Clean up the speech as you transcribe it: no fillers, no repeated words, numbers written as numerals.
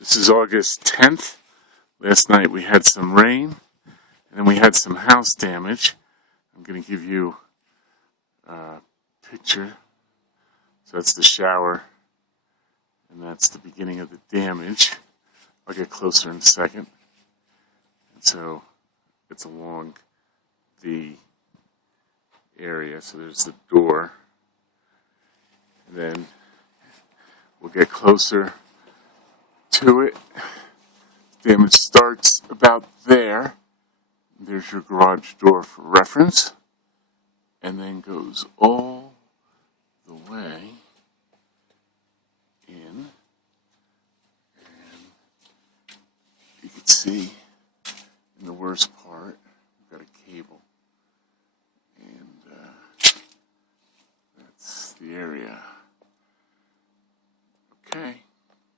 This is August 10th. Last night we had some rain, and then we had some house damage. I'm going to give you a picture. So that's the shower, and that's the beginning of the damage. I'll get closer in a second. And so it's along the area. So there's the door. And then we'll get closer to it. Damage starts about there. There's your garage door for reference. And then goes all the way in. And you can see in the worst part, we've got a cable. And that's the area. Okay.